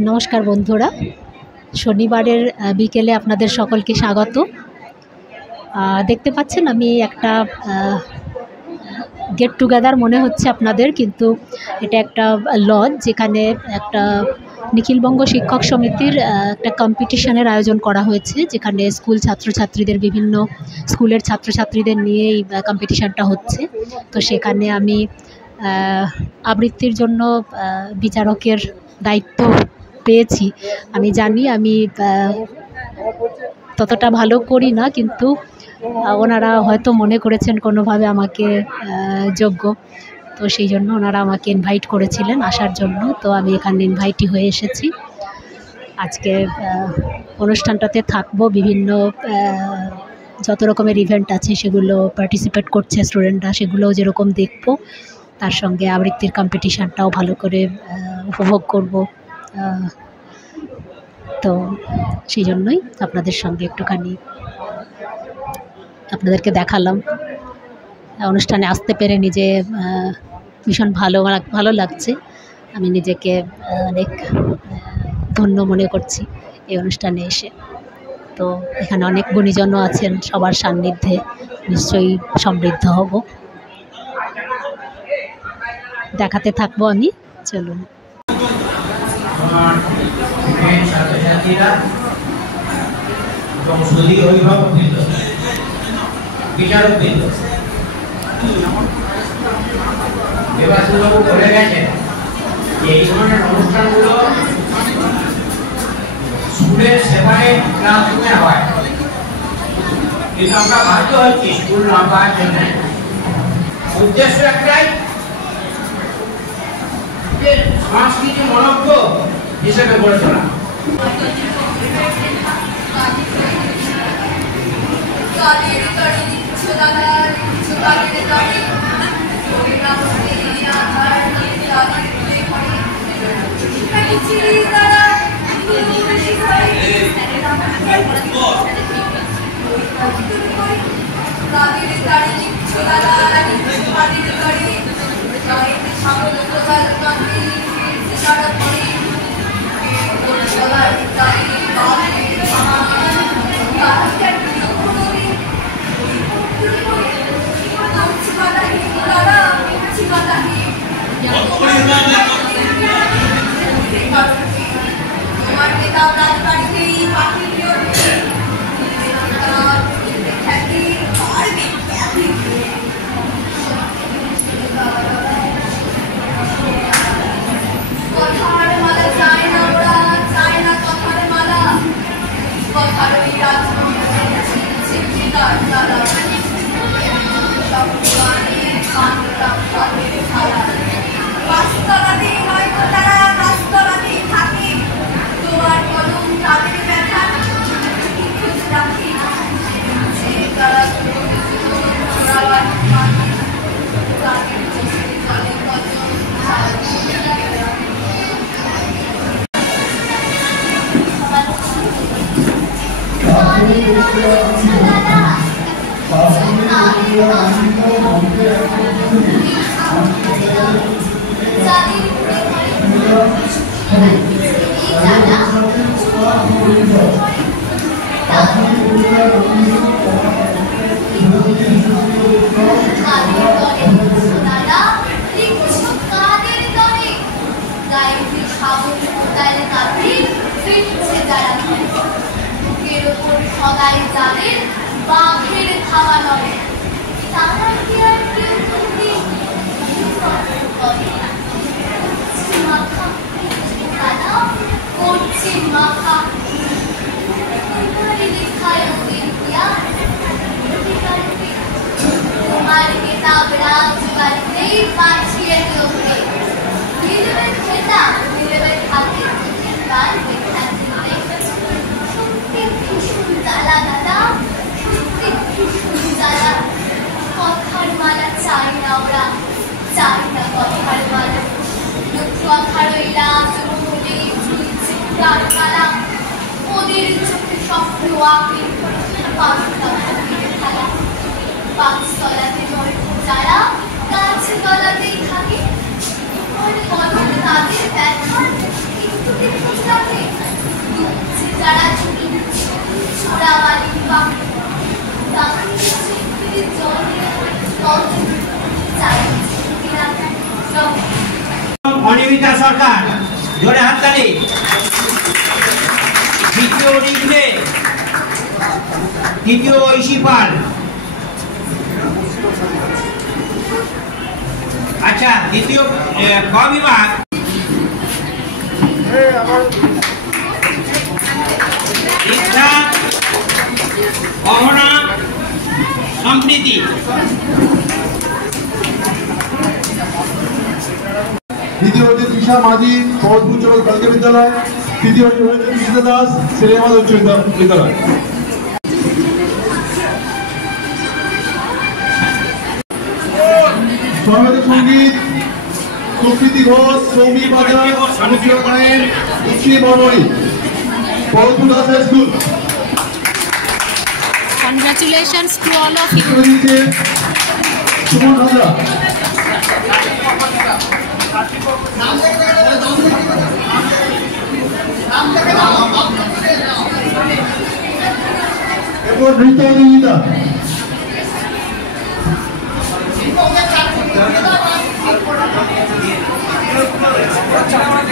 নমস্কার বন্ধুরা, শনিবারের বিকেলে আপনাদের সকলকে স্বাগত। দেখতে পাচ্ছেন আমি একটা গেট টুগেদার মনে হচ্ছে আপনাদের, কিন্তু এটা একটা লজ যেখানে একটা নিখিলবঙ্গ শিক্ষক সমিতির একটা কম্পিটিশনের আয়োজন করা হয়েছে, যেখানে স্কুল ছাত্রছাত্রীদের বিভিন্ন স্কুলের ছাত্রছাত্রীদের নিয়ে এই কম্পিটিশানটা হচ্ছে। তো সেখানে আমি আবৃত্তির জন্য বিচারকের দায়িত্ব পেয়েছি। আমি জানি আমি ততটা ভালো করি না, কিন্তু ওনারা হয়তো মনে করেছেন কোনোভাবে আমাকে যোগ্য, তো সেই জন্য ওনারা আমাকে ইনভাইট করেছিলেন আসার জন্য। তো আমি এখানে ইনভাইটই হয়ে এসেছি। আজকে অনুষ্ঠানটাতে থাকবো, বিভিন্ন যত রকমের ইভেন্ট আছে সেগুলো পার্টিসিপেট করছে স্টুডেন্টরা, সেগুলোও যেরকম দেখবো, তার সঙ্গে আবৃত্তির কম্পিটিশানটাও ভালো করে উপভোগ করব। তো সেই জন্যই আপনাদের সঙ্গে একটুখানি আপনাদেরকে দেখালাম। অনুষ্ঠানে আসতে পেরে নিজে ভীষণ ভালো লাগছে। আমি নিজেকে অনেক ধন্য মনে করছি এই অনুষ্ঠানে এসে। তো এখানে অনেক গুণীজনও আছেন, সবার সান্নিধ্যে নিশ্চয়ই সমৃদ্ধ হব। দেখাতে থাকবো আমি, চলুন। ছাত্রছাত্রীরা এবং সুধী অভিভাবকবৃন্দ, বিচারকবৃন্দ, দেবাশিসবাবু বলে গেছেন যে এই ধরনের অনুষ্ঠানগুলো স্কুলের সেপারেট ক্লাসরুমে হয়, কিন্তু আমরা বাধ্য হচ্ছি স্কুল না পাওয়ার জন্য। উদ্দেশ্য একটাই, যে সংস্কৃতি মনজ্ঞ হিসেবে গড়ে তোলা। তাদের ব্যথা কিন্তু অনিমিতা সরকার, জোরে হাততালি। দ্বিতীয় রিংলে দ্বিতীয় ঐশী পাল। আচ্ছা, দ্বিতীয় ক বিভাগ ইচ্ছা অহনা সম্প্রীতি। দ্বিতীয় হচ্ছে তৃষা মাঝি, সহজপুর উচ্চ বালিকা বিদ্যালয়। তৃতীয় হচ্ছে কৃষ্ণা দাস, ছেলেমাদ উচ্চ বিদ্যালয়। সর্বাধিক সঙ্গীত Supriti Ghosh, Soumi Bazar, Anupriya Gayen, Uchchi Barmani, Sahajpur Das high school. Congratulations to all of you. Suman Hazra. এরপর নৃত্য প্রতিযোগিতা। Gracias.